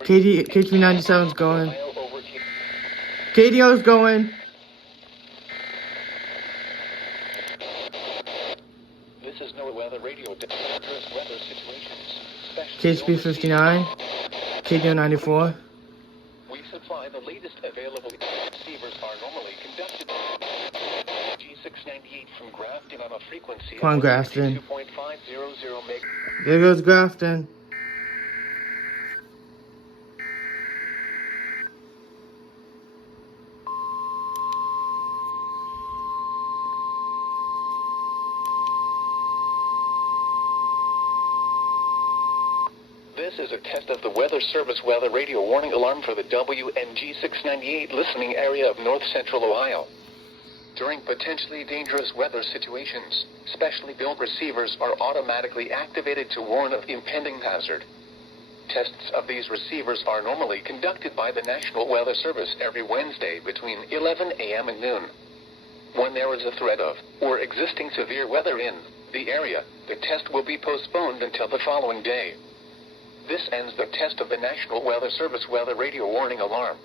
KTV 97's going. KDO's going. This is no weather radio. Dangerous weather situations. KHP 59. KDO 94. We supply the latest available receivers are normally conducted. G698 from Grafton on a frequency Come on, Grafton. 2.500 meg. There goes Grafton. This is a test of the Weather Service weather radio warning alarm for the WNG698 listening area of north central Ohio. During potentially dangerous weather situations, specially built receivers are automatically activated to warn of impending hazard. Tests of these receivers are normally conducted by the National Weather Service every Wednesday between 11 a.m. and noon. When there is a threat of, or existing severe weather in, the area, the test will be postponed until the following day. This ends the test of the National Weather Service weather radio warning alarm.